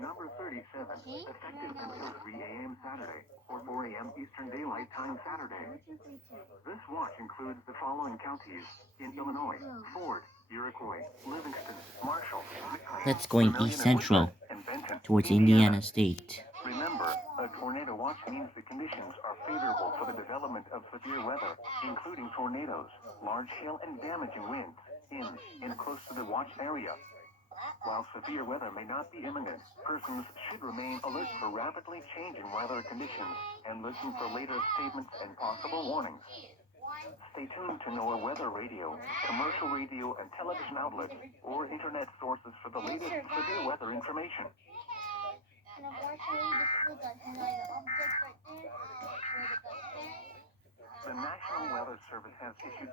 Number 37, effective until 3 a.m. Saturday, or 4 a.m. Eastern Daylight Time Saturday. This watch includes the following counties in Illinois: Ford, Iroquois, Livingston, Marshall, That's going Vermilion east and Woodland, central and Benton, towards Indiana. Indiana State. Remember, a tornado watch means the conditions are favorable for the development of severe weather, including tornadoes, large hail, and damaging winds in and close to the watch area. While severe weather may not be imminent, persons should remain alert for rapidly changing weather conditions and listen for later statements and possible warnings. Stay tuned to NOAA weather radio, commercial radio and television outlets, or internet sources for the latest severe weather information. And unfortunately, this is the object right there. Where the gun is. The National Weather Service has issued